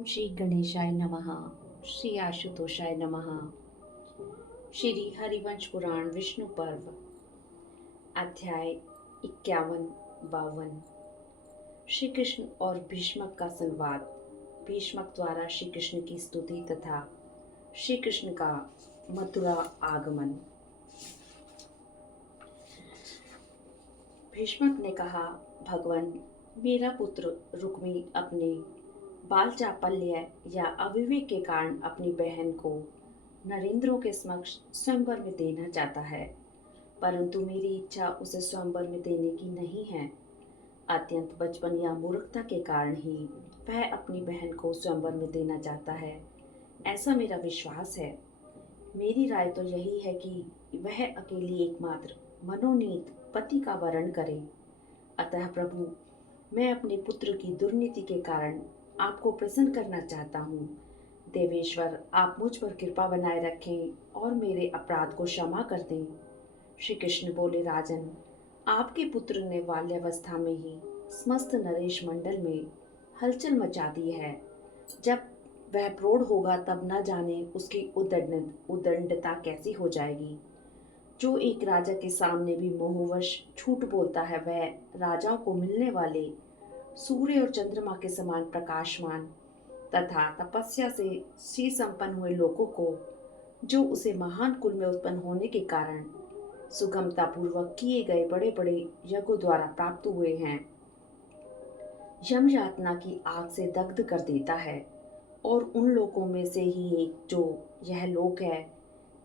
श्री गणेशाय नमः। श्री आशुतोषाय नमः। श्री हरिवंश पुराण विष्णु पर्व अध्याय 51-52। श्री कृष्ण और भीष्मक का संवाद। भीष्मक द्वारा श्री कृष्ण की स्तुति तथा श्री कृष्ण का मथुरा आगमन। भीष्मक ने कहा, भगवान, मेरा पुत्र रुक्मी अपने बाल चापल्य या अविवेक के कारण अपनी बहन को नरेंद्रों के समक्ष स्वयंवर में देना चाहता है, परंतु मेरी इच्छा उसे स्वयंवर में देने की नहीं है। अत्यंत बचपन या मूर्खता के कारण ही वह अपनी बहन को स्वयंवर में देना चाहता है, ऐसा मेरा विश्वास है। मेरी राय तो यही है कि वह अकेली एकमात्र मनोनीत पति का वरण करे। अतः प्रभु, मैं अपने पुत्र की दुर्नीति के कारण आपको प्रसन्न करना चाहता हूँ। देवेश्वर, आप मुझ पर कृपा बनाए रखें और मेरे अपराध को क्षमा कर दें। श्री कृष्ण बोले, राजन, आपके पुत्र ने बाल्यावस्था में ही समस्त नरेश मंडल में हलचल मचा दी है। जब वह प्रौढ़ होगा तब न जाने उसकी उदंडता कैसी हो जाएगी। जो एक राजा के सामने भी मोहवश झूठ बोलता है, वह राजाओं को मिलने वाले सूर्य और चंद्रमा के समान प्रकाशमान तथा तपस्या से श्री संपन्न हुए लोगों को, जो उसे महान कुल में उत्पन्न होने के कारण सुगमता पूर्वक किए गए बड़े बड़े यज्ञों द्वारा प्राप्त हुए हैं, यम यातना की आग से दग्ध कर देता है। और उन लोगों में से ही एक जो यह लोक है,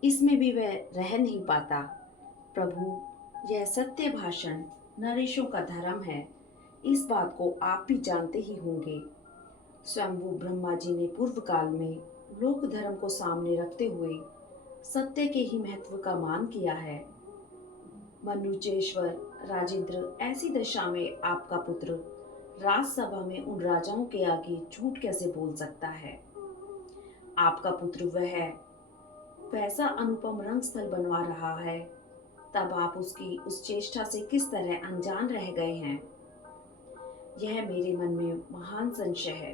इसमें भी वह रह नहीं पाता। प्रभु, यह सत्य भाषण नरेशों का धर्म है, इस बात को आप भी जानते ही होंगे। स्वयंभू ब्रह्मा जी ने पूर्व काल में लोक धर्म को सामने रखते हुए सत्य के ही महत्व का मान किया है। मनुजेश्वर राजेंद्र, ऐसी दशा में आपका पुत्र राजसभा में उन राजाओं के आगे झूठ कैसे बोल सकता है? आपका पुत्र वह वैसा अनुपम रंग स्थल बनवा रहा है, तब आप उसकी उस चेष्टा से किस तरह अनजान रह गए हैं, यह मेरे मन में महान संशय है।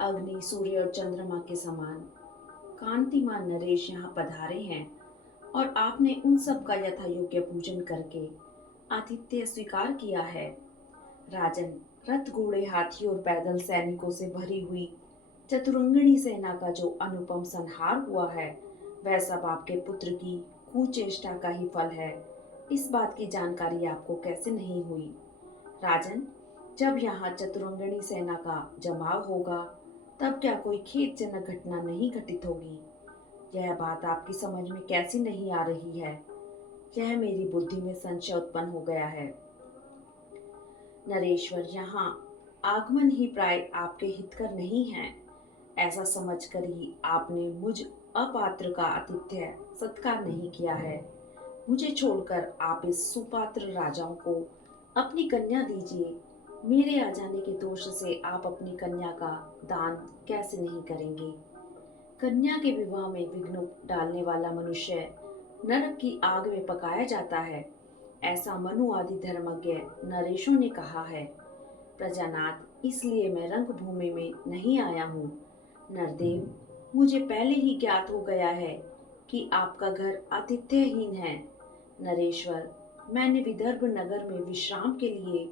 अग्नि, सूर्य और चंद्रमा के समान कांतिमान नरेश यहाँ पधारे हैं और आपने उन सब का यथा योग्य पूजन करके आतिथ्य स्वीकार किया है। राजन, रथ, घोड़े, हाथी और पैदल सैनिकों से भरी हुई चतुरंगिणी सेना का जो अनुपम संहार हुआ है, वह सब आपके पुत्र की कुचेष्टा का ही फल है। इस बात की जानकारी आपको कैसे नहीं हुई? राजन, जब यहाँ चतुरंगिणी सेना का जमाव होगा, तब क्या कोई खेदजनक घटना नहीं घटित होगी? यह बात आपकी समझ में कैसी नहीं आ रही है? यह मेरी बुद्धि में संशय उत्पन्न हो गया है। नरेश्वर, यहाँ आगमन ही प्राय आपके हितकर नहीं है। ऐसा समझकर ही आपने मुझ अपात्र का आतिथ्य सत्कार नहीं किया है। मुझे छोड़कर आप इस सुपात्र राजाओं को अपनी कन्या दीजिए। मेरे आ जाने के दोष से आप अपनी कन्या का दान कैसे नहीं करेंगे? कन्या के विवाह में विघ्न डालने वाला मनुष्य नरक की आग में पकाया जाता है, ऐसा मनु आदि धर्मज्ञ नरेशों ने कहा है। प्रजानाथ, इसलिए मैं रंगभूमि में नहीं आया हूँ। नरदेव, मुझे पहले ही ज्ञात हो गया है कि आपका घर आतिथ्यहीन है। नरेश्वर, मैंने विदर्भ नगर में विश्राम के लिए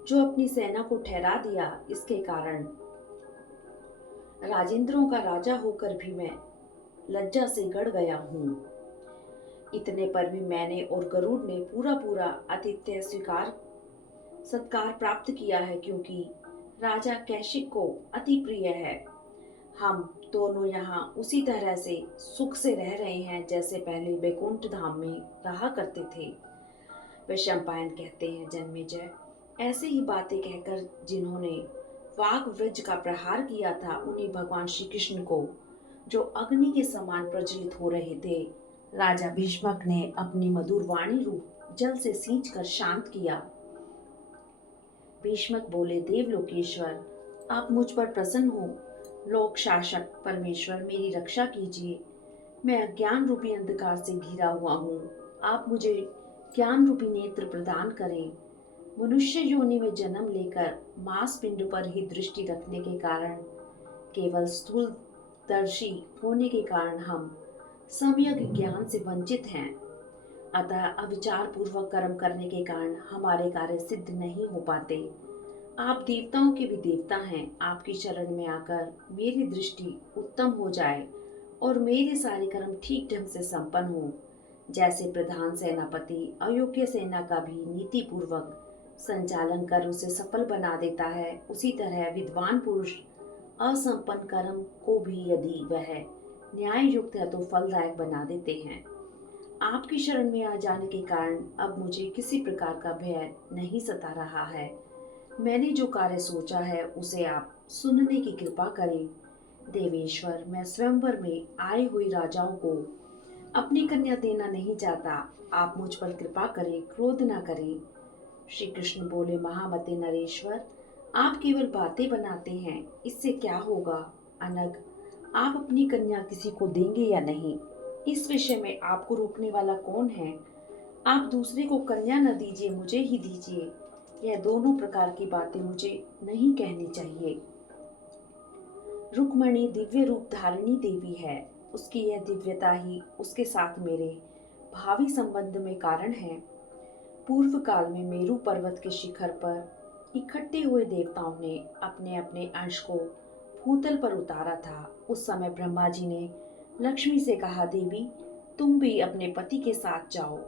जो अपनी सेना को ठहरा दिया, इसके कारण राजेंद्रों का राजा होकर भी मैं लज्जा से गड़ गया हूँ। इतने पर भी मैंने और गरुड़ ने पूरा पूरा आतिथ्य स्वीकार सत्कार प्राप्त किया है, क्योंकि राजा कैशिक को अति प्रिय है। हम दोनों यहाँ उसी तरह से सुख से रह रहे हैं जैसे पहले वैकुंठ धाम में रहा करते थे। वैशंपायन कहते हैं, जन्मेजय, ऐसे ही बातें कहकर जिन्होंने वाग वृज का प्रहार किया था, उन्हीं भगवान श्री कृष्ण को, जो अग्नि के समान प्रज्वलित हो रहे थे, राजा भीष्मक ने अपनी मधुर वाणी रूप जल से सींच कर शांत किया। भीष्मक बोले, देवलोकेश्वर, आप मुझ पर प्रसन्न हो। लोक शासक परमेश्वर, मेरी रक्षा कीजिए। मैं अज्ञान रूपी अंधकार से घिरा हुआ हूँ। आप मुझे ज्ञान रूपी नेत्र प्रदान करें। मनुष्य योनि में जन्म लेकर मांस पिंड पर ही दृष्टि रखने के कारण केवल स्थूलदर्शी होने के कारण हम सम्यक ज्ञान से वंचित हैं। अतः अविचार पूर्वक कर्म करने के कारण हमारे कार्य सिद्ध नहीं हो पाते। आप देवताओं के भी देवता हैं। आपकी शरण में आकर मेरी दृष्टि उत्तम हो जाए और मेरे सारे कर्म ठीक ढंग से संपन्न हो। जैसे प्रधान सेनापति अयोग्य सेना का भी नीति पूर्वक संचालन कर उसे सफल बना देता है, उसी तरह विद्वान पुरुष असंपन्न कर्म को भी यदि वह न्याय युक्त है तो फलदायक बना देते हैं। आपकी शरण में आ जाने के कारण अब मुझे किसी प्रकार का भय नहीं सता रहा है। मैंने जो कार्य सोचा है उसे आप सुनने की कृपा करें। देवेश्वर, मैं स्वयंवर में आए हुए राजाओं को अपनी कन्या देना नहीं चाहता। आप मुझ पर कृपा करें, क्रोध न करें। श्री कृष्ण बोले, महामते नरेश्वर, आप केवल बातें बनाते हैं, इससे क्या होगा? अनग, आप अपनी कन्या किसी को देंगे या नहीं, इस विषय में आपको रोकने वाला कौन है? आप दूसरे को कन्या न दीजिए, मुझे ही दीजिए। यह दोनों प्रकार की बातें मुझे नहीं कहनी चाहिए। रुक्मणी दिव्य रूप धारिणी देवी है। उसकी यह दिव्यता ही उसके साथ मेरे भावी संबंध में कारण है। पूर्व काल में मेरु पर्वत के शिखर पर इकट्ठे हुए देवताओं ने अपने अपने अंश को भूतल पर उतारा था। उस समय ब्रह्मा जी ने लक्ष्मी से कहा, देवी, तुम भी अपने पति के साथ जाओ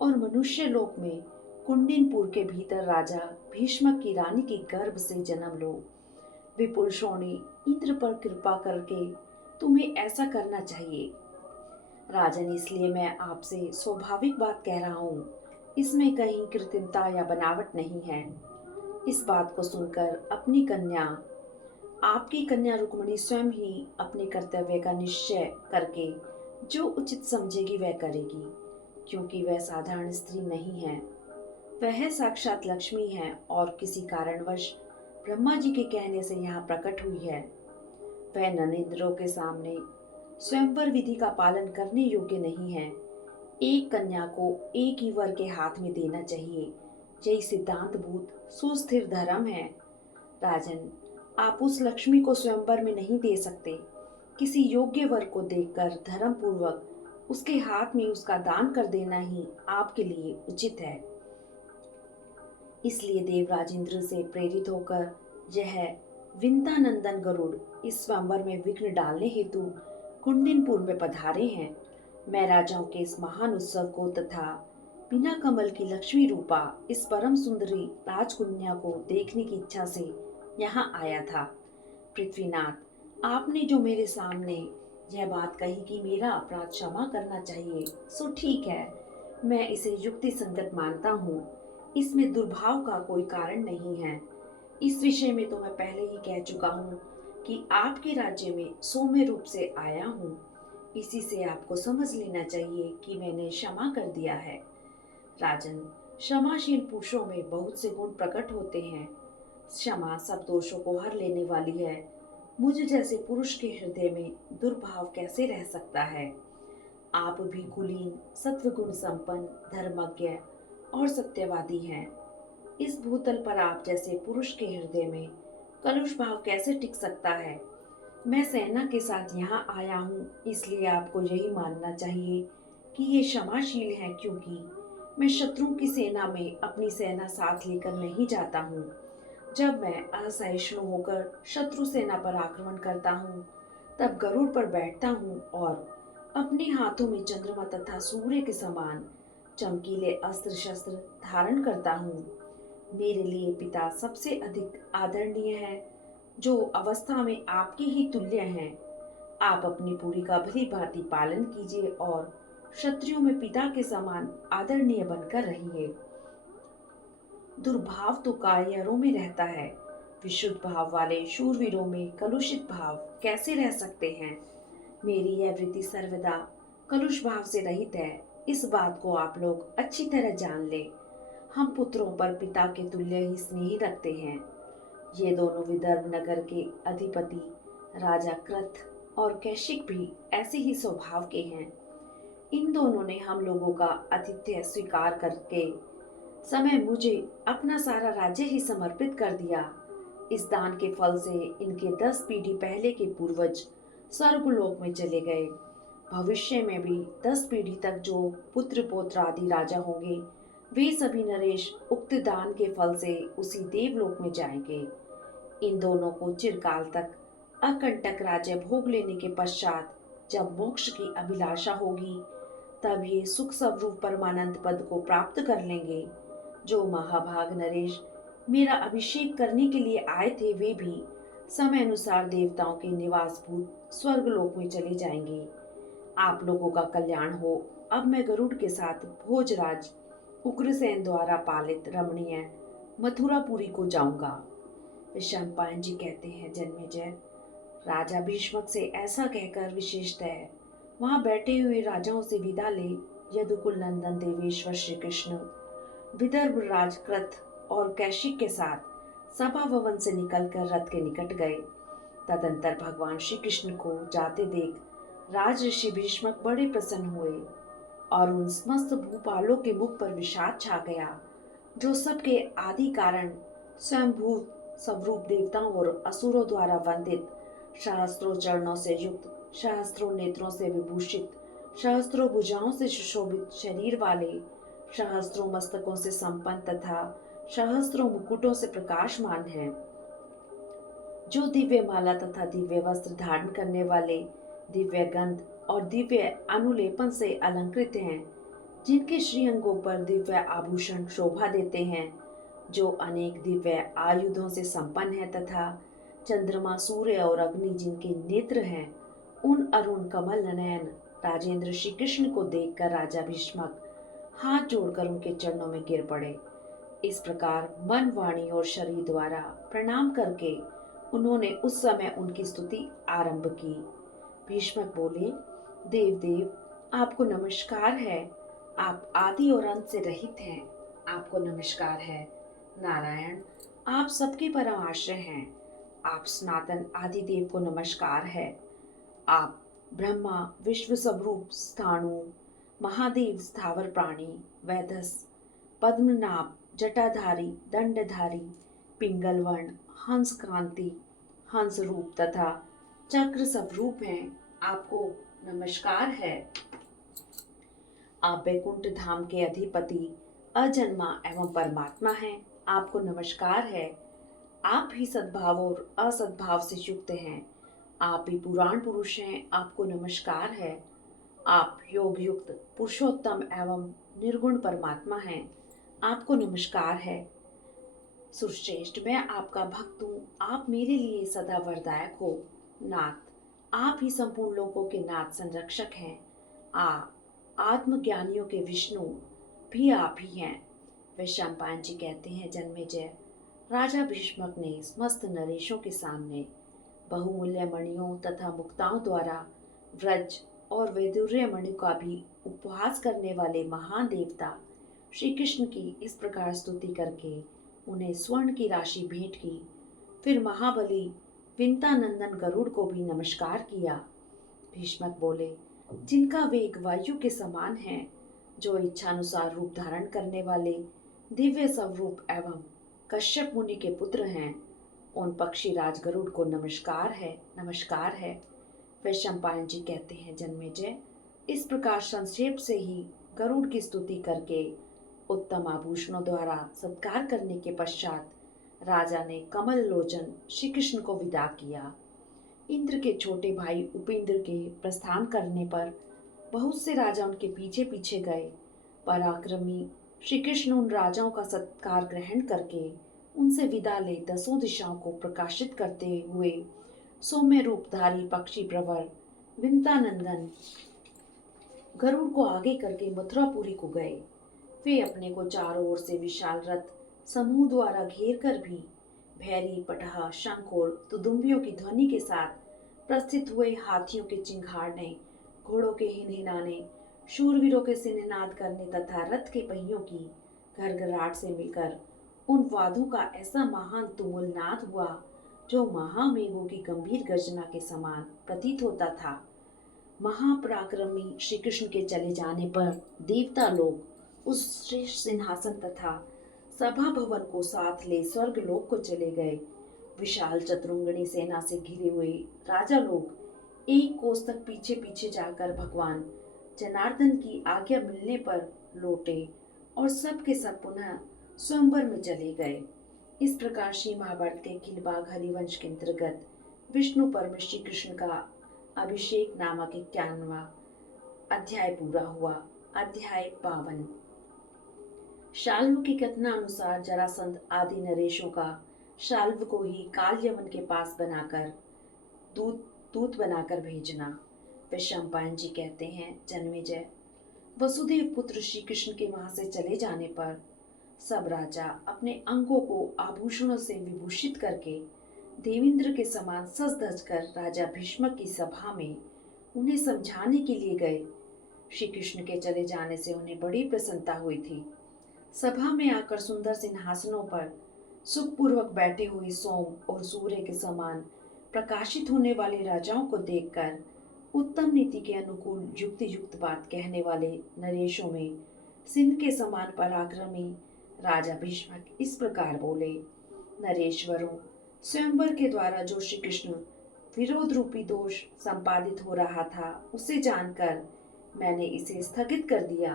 और मनुष्य लोक में कुंडिनपुर के भीतर राजा भीष्मक की रानी के गर्भ से जन्म लो। विपुरुषों ने इंद्र पर कृपा करके तुम्हें ऐसा करना चाहिए। राजन, इसलिए मैं आपसे स्वाभाविक बात कह रहा हूँ, इसमें कहीं कृत्रिमता या बनावट नहीं है। इस बात को सुनकर आपकी कन्या रुक्मिणी स्वयं ही अपने कर्तव्य का निश्चय करके जो उचित समझेगी वह करेगी, क्योंकि वह साधारण स्त्री नहीं है, वह साक्षात लक्ष्मी है और किसी कारणवश ब्रह्मा जी के कहने से यहाँ प्रकट हुई है। वह नरेंद्रों के सामने स्वयंवर विधि का पालन करने योग्य नहीं है। एक कन्या को एक ही वर के हाथ में देना चाहिए, यही सिद्धांत भूत सुस्थिर धर्म है। राजन, आप उस लक्ष्मी को स्वयंवर में नहीं दे सकते। किसी योग्य वर को देखकर धर्म पूर्वक उसके हाथ में उसका दान कर देना ही आपके लिए उचित है। इसलिए देवराज इंद्र से प्रेरित होकर यह विंता नंदन गरुड़ इस स्वयंवर में विघ्न डालने हेतु कुंडिनपुर में पधारे हैं। मैं राजाओं के इस महान उत्सव को तथा बिना कमल की लक्ष्मी रूपा इस परम सुंदरी राजकन्या को देखने की इच्छा से यहाँ आया था। पृथ्वीनाथ, आपने जो मेरे सामने यह बात कही कि मेरा अपराध क्षमा करना चाहिए, सो ठीक है, मैं इसे युक्ति संगत मानता हूँ। इसमें दुर्भाव का कोई कारण नहीं है। इस विषय में तो मैं पहले ही कह चुका हूँ कि आपके राज्य में सौम्य रूप से आया हूँ। इसी से आपको समझ लेना चाहिए कि मैंने क्षमा कर दिया है। राजन, क्षमाशील पुरुषों में बहुत से गुण प्रकट होते हैं। क्षमा सब दोषों को हर लेने वाली है। मुझ जैसे पुरुष के हृदय में दुर्भाव कैसे रह सकता है? आप भी कुलीन, सत्वगुण संपन्न, धर्मज्ञ और सत्यवादी हैं। इस भूतल पर आप जैसे पुरुष के हृदय में कलुष भाव कैसे टिक सकता है? मैं सेना के साथ यहाँ आया हूँ, इसलिए आपको यही मानना चाहिए कि ये क्षमाशील हैं, क्योंकि मैं शत्रुओं की सेना में अपनी सेना साथ लेकर नहीं जाता हूँ। जब मैं असहिष्णु होकर शत्रु सेना पर आक्रमण करता हूँ, तब गरुड़ पर बैठता हूँ और अपने हाथों में चंद्रमा तथा सूर्य के समान चमकीले अस्त्र शस्त्र धारण करता हूँ। मेरे लिए पिता सबसे अधिक आदरणीय है, जो अवस्था में आपके ही तुल्य हैं। आप अपनी पूरी का भली भांति पालन कीजिए और क्षत्रियों में पिता के समान आदरणीय बनकर रहिए। दुर्भाव तो कायरों में रहता है, विशुद्ध भाव वाले शूरवीरों में कलुषित भाव कैसे रह सकते हैं? मेरी यह वृत्ति सर्वदा कलुष भाव से रहित है। इस बात को आप लोग अच्छी तरह जान ले। हम पुत्रों पर पिता के तुल्य ही स्नेह रखते हैं। ये दोनों विदर्भ नगर के अधिपति राजा कृत और कैशिक भी ऐसे ही स्वभाव के हैं। इन दोनों ने हम लोगों का आतिथ्य स्वीकार करके समय मुझे अपना सारा राज्य ही समर्पित कर दिया। इस दान के फल से इनके 10 पीढ़ी पहले के पूर्वज स्वर्गलोक में चले गए। भविष्य में भी 10 पीढ़ी तक जो पुत्र पौत्र आदि राजा होंगे, वे सभी नरेश उक्त दान के फल से उसी देवलोक में जाएंगे। इन दोनों को चिरकाल तक अकंटक राज्य भोग लेने के पश्चात जब मोक्ष की अभिलाषा होगी, तब ये सुख स्वरूप परमानंद पद को प्राप्त कर लेंगे। जो महाभाग नरेश मेरा अभिषेक करने के लिए आए थे, वे भी समय अनुसार देवताओं के निवास भूत स्वर्गलोक में चले जाएंगे। आप लोगों का कल्याण हो। अब मैं गरुड़ के साथ भोजराज उग्रसेन द्वारा पालित रमणीय मथुरापुरी को जाऊंगा। विशंपायन जी कहते हैं, जन्मेजय, राजा भीष्मक से ऐसा कहकर विशेषतः वहां बैठे हुए राजाओं से विदा ले यदुकुल नंदन देवेश्वर श्री कृष्ण विदर्भ राजकृत और कैशिक के साथ सभा भवन से निकलकर रथ के निकट गए। तदंतर भगवान श्री कृष्ण को जाते देख राज ऋषि भीष्मक बड़े प्रसन्न हुए और उन समस्त भूपालों के मुख पर विषाद छा गया, जो सबके आदि कारण स्वयंभू स्वरूप देवताओं और असुरों द्वारा वंदित, सहस्त्रों चरणों से युक्त, सहस्त्रों नेत्रों से विभूषित, सहस्त्रों भुजाओं से सुशोभित शरीर वाले, सहस्त्रों मस्तकों से संपन्न तथा सहस्त्रों मुकुटों से प्रकाशमान हैं, जो दिव्य माला तथा दिव्य वस्त्र धारण करने वाले, दिव्य गंध और दिव्य अनुलेपन से अलंकृत हैं, जिनके श्रीअंगों पर दिव्य आभूषण शोभा देते हैं, जो अनेक दिव्य आयुधों से संपन्न है तथा चंद्रमा, सूर्य और अग्नि जिनके नेत्र हैं, उन अरुण कमल नयन राजेंद्र श्री कृष्ण को देखकर राजा भीष्मक हाथ जोड़कर उनके चरणों में गिर पड़े। इस प्रकार मन, वाणी और शरीर द्वारा प्रणाम करके उन्होंने उस समय उनकी स्तुति आरंभ की। भीष्मक बोले, देव देव, आपको नमस्कार है। आप आदि और अंत से रहित हैं। आपको नमस्कार है। नारायण, आप सबके परम आश्रय हैं। आप सनातन आदि देव को नमस्कार है। आप ब्रह्मा, विश्व स्वरूप, स्थाणु, महादेव, स्थावर प्राणी, वैधस, पद्मनाभ, जटाधारी, दंडधारी, पिंगलवर्ण, हंस कांति, हंस रूप तथा चक्र स्वरूप हैं। आपको नमस्कार है। आप वैकुंठ धाम के अधिपति, अजन्मा एवं परमात्मा हैं। आपको नमस्कार है। आप ही सद्भाव और असद्भाव से युक्त हैं। आप ही पुराण पुरुष हैं। आपको नमस्कार है। आप योग युक्त पुरुषोत्तम एवं निर्गुण परमात्मा हैं। आपको नमस्कार है। सुरश्रेष्ठ, मैं आपका भक्त हूँ। आप मेरे लिए सदा वरदायक हो। नाथ, आप ही संपूर्ण लोगों के नाथ संरक्षक हैं। आत्मज्ञानियों के विष्णु भी आप ही हैं। वैशंपायन जी कहते हैं, जन्मेजय, राजा भीष्मक ने समस्त नरेशों के सामने बहुमूल्य मणियों तथा मुक्ताओं द्वारा व्रज और वैदुर्य मणि का भी उपहास करने वाले महान देवता श्री कृष्ण की इस प्रकार स्तुति करके उन्हें स्वर्ण की राशि भेंट की। फिर महाबली विंतानंदन गरुड़ को भी नमस्कार किया। भीष्मक बोले, जिनका वेग वायु के समान है, जो इच्छानुसार रूप धारण करने वाले दिव्य स्वरूप एवं कश्यप मुनि के पुत्र हैं, उन पक्षी राज गरुड़ को नमस्कार है, नमस्कार है। वैशंपायन जी कहते हैं, जन्मेजय, इस प्रकार संक्षेप से ही गरुड़ की स्तुति करके उत्तम आभूषणों द्वारा सत्कार करने के पश्चात राजा ने कमल लोचन श्री कृष्ण को विदा किया। इंद्र के छोटे भाई उपेंद्र के प्रस्थान करने पर बहुत से राजा उनके पीछे पीछे गए। पराक्रमी श्री कृष्ण उन राजाओं का सत्कार ग्रहण करके उनसे विदा ले दसों दिशाओं को प्रकाशित करते हुए सौम्य रूपधारी पक्षी प्रवर विंतानंदन गरुड़ को आगे करके मथुरापुरी को गए। वे अपने को चारों ओर से विशाल रथ समूह द्वारा घेर कर भी भैरी, पटहा, शंख और तुदुम्बियों की ध्वनि के साथ प्रस्थित हुए, हाथियों के चिंघाड़ने, घोड़ों के हिनहिनाने, शूरवीरों के सिंहनाद करने तथा रथ के पहियों की घरघराहट से मिलकर उन वादों का ऐसा महान तुमुल नाद हुआ, जो महामेघों की गंभीर गर्जना के समान प्रतीत होता था। महापराक्रमी श्री कृष्ण के चले जाने पर देवता लोग उस श्रेष्ठ सिंहासन तथा सभा भवन को साथ ले स्वर्ग लोक को चले गए। विशाल चतुरंगनी सेना से घिरे हुए राजा लोग एक कोस तक पीछे पीछे जाकर भगवान जनार्दन की आज्ञा मिलने पर लौटे और सब के सब पुनः स्वयंवर में चले गए। इस प्रकार श्री महाभारत के खिलबाग हरिवंश के अंतर्गत विष्णु पर श्री कृष्ण का अभिषेक नामक 51वां अध्याय पूरा हुआ। अध्याय 52। शाल्व की कथना अनुसार जरासंध आदि नरेशों का शाल्व को ही काल यवन के पास बनाकर दूत बनाकर भेजना। वैशंपायन जी कहते हैं, जन्मेजय, वसुदेव पुत्र श्री कृष्ण के वहां से चले जाने पर सब राजा अपने अंगों को आभूषणों से विभूषित करके देवेंद्र के समान सज धज कर राजा भीष्म की सभा में उन्हें समझाने के लिए गए। श्री कृष्ण के चले जाने से उन्हें बड़ी प्रसन्नता हुई थी। सभा में आकर सुंदर सिंहासनों पर सुखपूर्वक बैठे हुए सोम और सूर्य के समान प्रकाशित होने वाले राजाओं को देखकर उत्तम नीति के अनुकूल युक्ति युक्त बात कहने वाले नरेशों में सिंह के समान पराक्रमी राजा भीष्म इस प्रकार बोले, नरेश्वरों, स्वयंवर के द्वारा जो श्री कृष्ण विरोध रूपी दोष संपादित हो रहा था उसे जानकर मैंने इसे स्थगित कर दिया।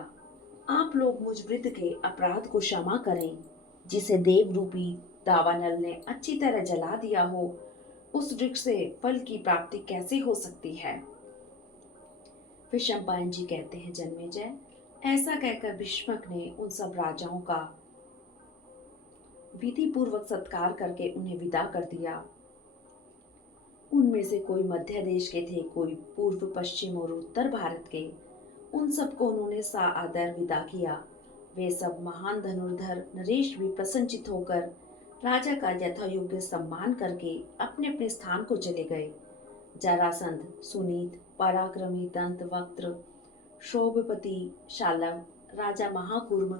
आप लोग मुझ वृद्ध के अपराध को क्षमा करें। जिसे देव रूपी दावानल ने अच्छी तरह जला दिया हो, उस वृक्ष से फल की प्राप्ति कैसे हो सकती है। वैशंपायन जी कहते हैं, जन्मेजय, ऐसा कहकर भीष्मक ने उन सब राजाओं का विधि पूर्वक सत्कार करके उन्हें विदा कर दिया। उनमें से कोई मध्य देश के थे, कोई पूर्व पश्चिम और उत्तर भारत के। उन सबको उन्होंने सा आदर विदा किया। वे सब महान धनुर्धर नरेश भी प्रसन्नचित होकर राजा का यथा योग्य सम्मान करके अपने अपने स्थान को चले गए। जरासंध, सुनीत, पराक्रमी दंत वक्त्र, शोभपति, शालव, राजा महाकूर्म,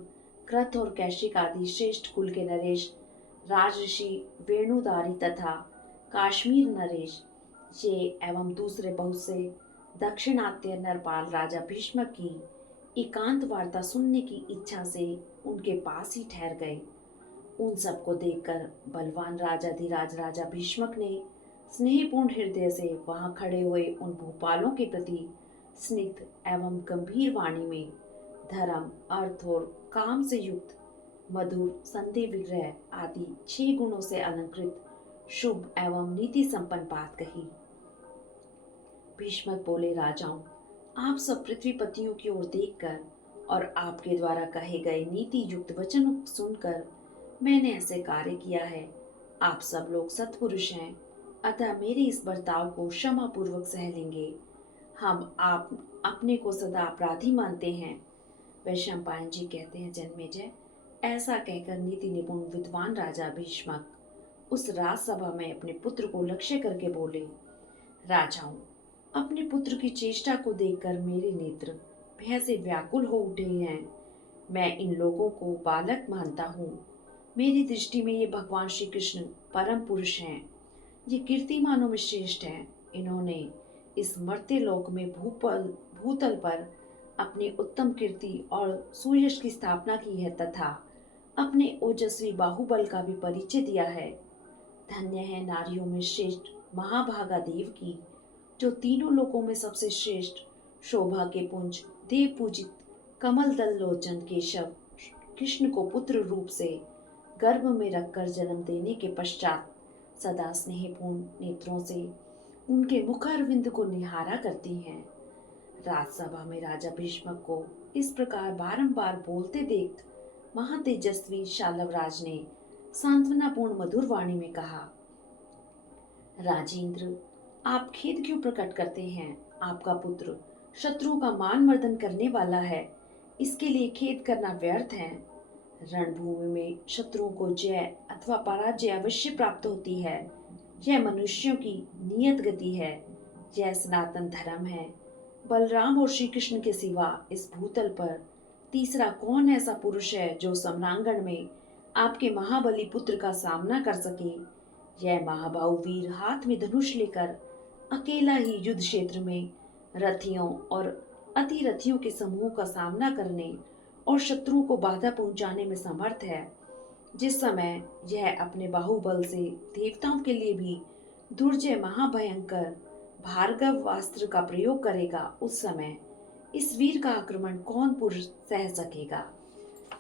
कृत और कैशिक आदि श्रेष्ठ कुल के नरेश, राजऋषि वेणुधारी तथा काश्मीर नरेश, ये एवं दूसरे बहुत से दक्षिणात्य नरपाल राजा भीष्म की एकांत वार्ता सुनने की इच्छा से उनके पास ही ठहर गए। उन सबको देखकर बलवान राजाधिराज राजा भीष्मक ने स्नेहपूर्ण हृदय से वहां खड़े हुए उन भूपालों के प्रति स्निग्ध एवं गंभीर वाणी में धर्म, अर्थ और काम से युक्त मधुर, संधि विग्रह आदि 6 गुणों से अलंकृत शुभ एवं नीति संपन्न बात कही। भीष्मक बोले, राजाओं, आप सब पृथ्वीपतियों की ओर देखकर और आपके द्वारा कहे गए नीति युक्त वचन सुनकर मैंने ऐसे कार्य किया है। आप सब लोग सत्पुरुष हैं, अतः मेरे इस बर्ताव को क्षमा पूर्वक सह लेंगे। हम आप अपने को सदा अपराधी मानते हैं। वैशंपायन जी कहते हैं, जन्मेजय, ऐसा कहकर नीति निपुण विद्वान राजा भीष्मक उस राजसभा में अपने पुत्र को लक्ष्य करके बोले, राजाओं, अपने पुत्र की चेष्टा को देखकर मेरे नेत्र भय से व्याकुल हो उठे हैं। मैं इन लोगों को बालक मानता हूँ। मेरी दृष्टि में ये भगवान श्री कृष्ण परम पुरुष हैं। ये कीर्तिमानों में श्रेष्ठ हैं। इन्होंने इस मर्त्य लोक में भूतल पर अपनी उत्तम कीर्ति और सुयश की स्थापना की है तथा अपने ओजस्वी बाहुबल का भी परिचय दिया है। धन्य है नारियों में श्रेष्ठ महाभागा देव की, जो तीनों लोकों में सबसे श्रेष्ठ शोभा के पुंज देव पूजित कमल दल लोचन केशव कृष्ण को पुत्र रूप से गर्भ में रखकर जन्म देने के पश्चात सदा स्नेहपूर्ण नेत्रों से उनके मुखारविंद को निहारा करती हैं। राजसभा में राजा भीष्मक को इस प्रकार बारंबार बोलते देख महातेजस्वी शालवराज ने सांत्वनापूर्ण मधुर वाणी में कहा, राजेंद्र, आप खेद क्यों प्रकट करते हैं। आपका पुत्र शत्रुओं का मान मर्दन करने वाला है, इसके लिए खेद करना व्यर्थ है। रणभूमि में शत्रुओं को जय अथवा पराजय अवश्य प्राप्त होती है। यह मनुष्यों की नियत गति है। यह सनातन धर्म है। बलराम और श्री कृष्ण के सिवा इस भूतल पर तीसरा कौन ऐसा पुरुष है जो सम्रांगण में आपके महाबली पुत्र का सामना कर सके। यह महाबाहु वीर हाथ में धनुष लेकर अकेला ही युद्ध क्षेत्र में रथियों और अतिरथियों के समूह का सामना करने और शत्रुओं को बाधा पहुंचाने में समर्थ है। जिस समय यह अपने बाहुबल से देवताओं के लिए भी दुर्जय महाभयंकर भार्गवास्त्र का प्रयोग करेगा, उस समय इस वीर का आक्रमण कौन पुरुष सह सकेगा।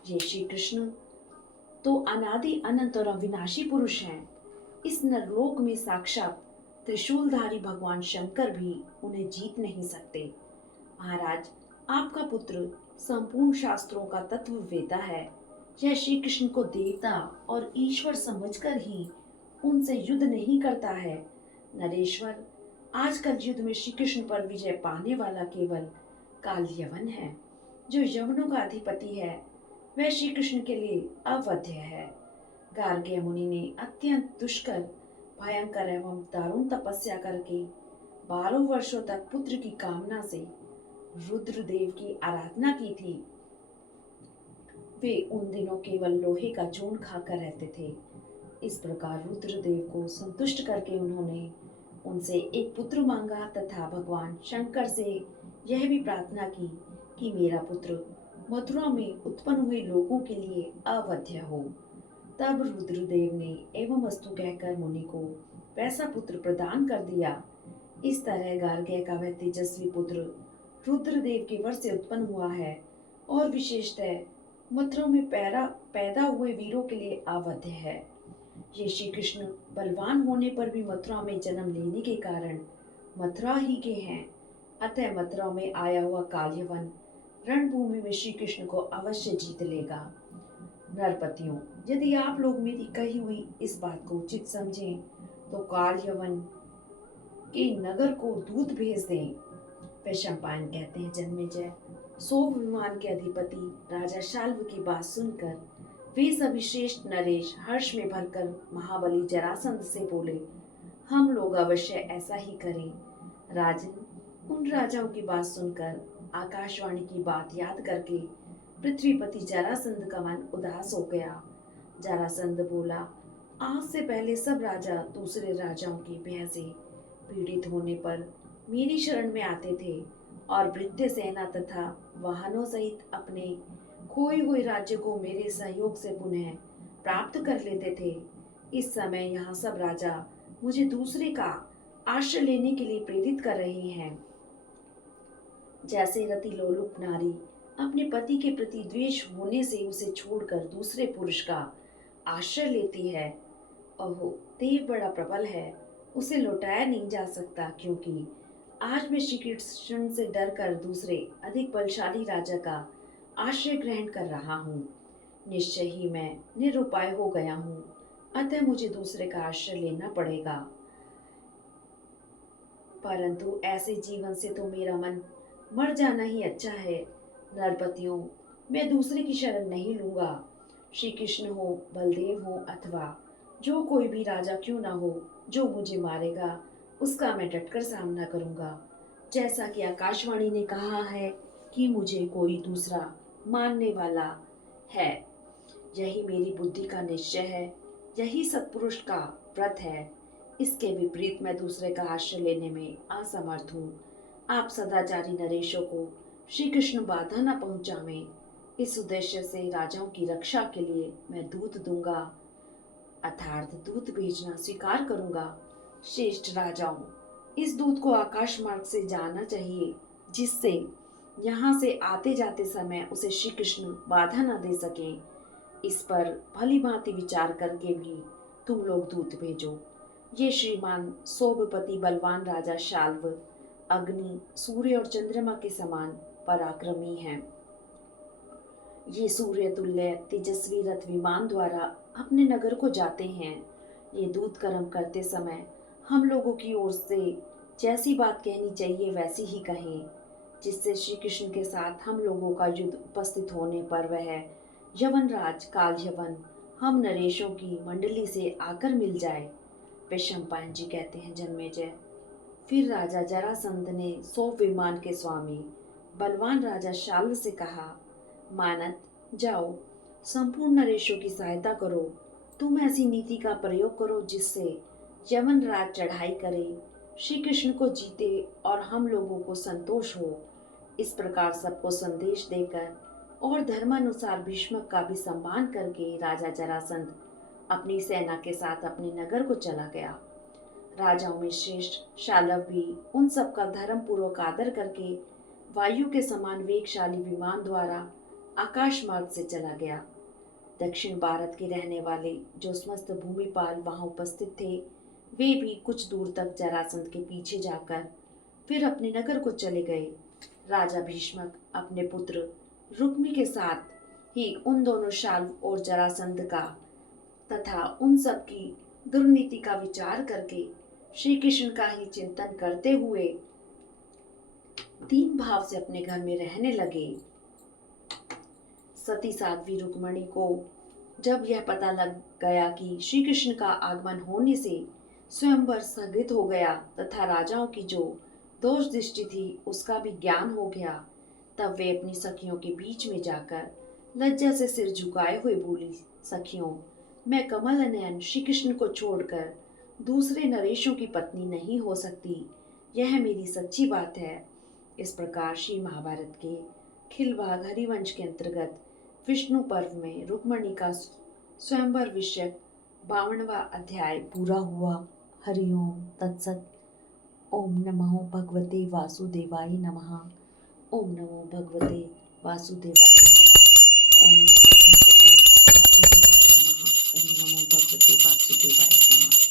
ये श्री कृष्ण तो अनादि अनंत और अविनाशी पुरुष हैं। इस नरलोक में साक्षात त्रिशूलधारी भगवान शंकर भी उन्हें जीत नहीं सकते। महाराज, आपका पुत्र संपूर्ण शास्त्रों का तत्व वेता है। यह श्री कृष्ण को देवता और ईश्वर समझकर ही उनसे युद्ध नहीं करता है। नरेश्वर, आजकल युद्ध में श्री कृष्ण पर विजय पाने वाला केवल काल यवन है, जो यवनों का अधिपति है। वह श्री कृष्ण के लिए अवध्य है। गार्ग्य मुनि ने अत्यंत दुष्कर, भयंकर एवं दारुण तपस्या करके 12 वर्षों तक पुत्र की कामना से रुद्रदेव की आराधना की थी। वे उन दिनों केवल लोहे का चूर्ण खाकर रहते थे। इस प्रकार रुद्रदेव को संतुष्ट करके उन्होंने उनसे एक पुत्र मांगा तथा भगवान शंकर से यह भी प्रार्थना की कि मेरा पुत्र मथुरा में उत्पन्न हुए लोगों के लिए अवध्य हो। तब रुद्रदेव ने एवं वस्तु कहकर मुनि को वैसा पुत्र प्रदान कर दिया। इस तरह गार्ग्य का वह तेजस्वी पुत्र रुद्रदेव के वर से उत्पन्न हुआ है और विशेषतः मथुरा में पैदा हुए वीरों के लिए अवध्य है। ये श्री कृष्ण बलवान होने पर भी मथुरा में जन्म लेने के कारण मथुरा ही के हैं। अतः मथुरा में आया हुआ काल्यवन रणभूमि में श्री कृष्ण को अवश्य जीत लेगा। नरपतियों, यदि आप लोग मेरी कही हुई इस बात को उचित समझें तो काल्यवन के नगर को दूत भेज दें। वैशंपायन कहते हैं, जन्मेजय, सोम विमान के अधिपति राजा शाल्व की बात सुनकर वे सभी श्रेष्ठ नरेश हर्ष में भरकर महाबली जरासंध से बोले, हम लोग अवश्य ऐसा ही करें। राजन, उन राजाओं की बात सुनकर आकाशवाणी की बात याद करके पृथ्वीपति जरासंध का मन उदास हो गया। जरासंध बोला, आज से पहले सब राजा दूसरे राजाओं की भय से पीड़ित होने पर मेरी शरण में आते थे और वृद्ध सेना तथा वाहनों सहित अपने खोए हुए राज्य को मेरे सहयोग से पुनः प्राप्त कर लेते थे। इस समय यहाँ सब राजा मुझे दूसरे का आश्रय लेने के लिए प्रेरित कर रहे हैं। जैसे रति लोलुप नारी अपने पति के प्रति द्वेष होने से उसे छोड़कर दूसरे पुरुष का आश्रय लेती है। ओहो, देव बड़ा प्रबल है, उसे लौटाया नहीं जा सकता, क्योंकि आज मैं श्री कृष्ण से डरकर दूसरे अधिक बलशाली राजा का आश्रय ग्रहण कर रहा हूँ। निश्चय ही मैं निरुपाय हो गया हूँ, अतः मुझे दूसरे का आश्रय लेना पड़ेगा। परंतु ऐसे जीवन से तो मेरा मन मर जाना ही अच्छा है। नरपतियों, मैं दूसरे की शरण नहीं लूंगा। श्री कृष्ण हो, बलदेव हो, अथवा जो कोई भी राजा क्यों ना हो, जो मुझे मारेगा उसका मैं डटकर सामना करूंगा। जैसा कि आकाशवाणी ने कहा है कि मुझे कोई दूसरा मानने वाला है, यही मेरी बुद्धि का निश्चय है, यही सत्पुरुष का व्रत है। इसके विपरीत मैं दूसरे का आश्रय लेने में असमर्थ हूँ। आप सदाचारी नरेशों को श्री कृष्ण बाधा न पहुँचावें। इस उद्देश्य से राजाओं की रक्षा के लिए मैं दूत दूंगा, अर्थात दूत भेजना स्वीकार करूंगा। श्रेष्ठ राजाओं, इस दूत को आकाश मार्ग से जाना चाहिए, जिससे यहाँ से आते जाते समय उसे श्री कृष्ण बाधा न दे सके। इस पर भली भांति विचार करके भी तुम लोग दूत भेजो। ये श्रीमान सोमपति बलवान राजा शाल्व अग्नि, सूर्य और चंद्रमा के समान पराक्रमी हैं। ये सूर्य तुल्य तेजस्वी रथ विमान द्वारा अपने नगर को जाते हैं। ये दूत कर्म करते समय हम लोगों की ओर से जैसी बात कहनी चाहिए वैसी ही कहें, जिससे श्री कृष्ण के साथ हम लोगों का युद्ध उपस्थित होने पर वह यवनराज कालयवन हम नरेशों की मंडली से आकर मिल जाए। वैशंपायन जी कहते हैं, जन्मेजय, फिर राजा जरासंध ने सौ विमान के स्वामी बलवान राजा शाल्व से कहा, मानत, जाओ संपूर्ण नरेशों की सहायता करो। तुम ऐसी नीति का प्रयोग करो जिससे यवनराज चढ़ाई करे, श्री कृष्ण को जीते और हम लोगों को संतोष हो। इस प्रकार सबको संदेश देकर और धर्मानुसार भीष्मक का भी सम्मान करके राजा जरासंध अपनी सेना के साथ अपने नगर को चला गया। राजाओं में श्रेष्ठ शालव भी उन सब का धर्म पूर्वक आदर करके वायु के समान वेगशाली विमान द्वारा आकाश मार्ग से चला गया। दक्षिण भारत के रहने वाले जो समस्त भूमिपाल वहां उपस्थित थे, वे भी कुछ दूर तक जरासंध के पीछे जाकर फिर अपने नगर को चले गए। राजा भीष्मक अपने पुत्र रुक्मी के साथ ही उन दोनों शाल्व और जरासंध का तथा उन सब की दुर्नीति का विचार करके श्री कृष्ण का ही चिंतन करते हुए दीन भाव से अपने घर में रहने लगे। सती साध्वी रुक्मणी को जब यह पता लग गया कि श्री कृष्ण का आगमन होने से स्वयंवर स्थगित हो गया तथा राजाओं की जो दोष दृष्टि थी उसका भी ज्ञान हो गया, तब वे अपनी सखियों के बीच में जाकर लज्जा से सिर झुकाए हुए बोली, सखियों, मैं कमल नयन श्री कृष्ण को छोड़कर दूसरे नरेशों की पत्नी नहीं हो सकती, यह मेरी सच्ची बात है। इस प्रकार श्री महाभारत के खिलभाग हरिवंश के अंतर्गत विष्णु पर्व में रुक्मणी का स्वयंवर विषयक 52वां अध्याय पूरा हुआ। हरिओम तत्सत। ओम नमो भगवते वासुदेवाय नमः। ओम नमो भगवते वासुदेवाय नमः। ओम नमो भगवते वासुदेवाय नमः। ओम नमो भगवते वासुदेवाय नमः।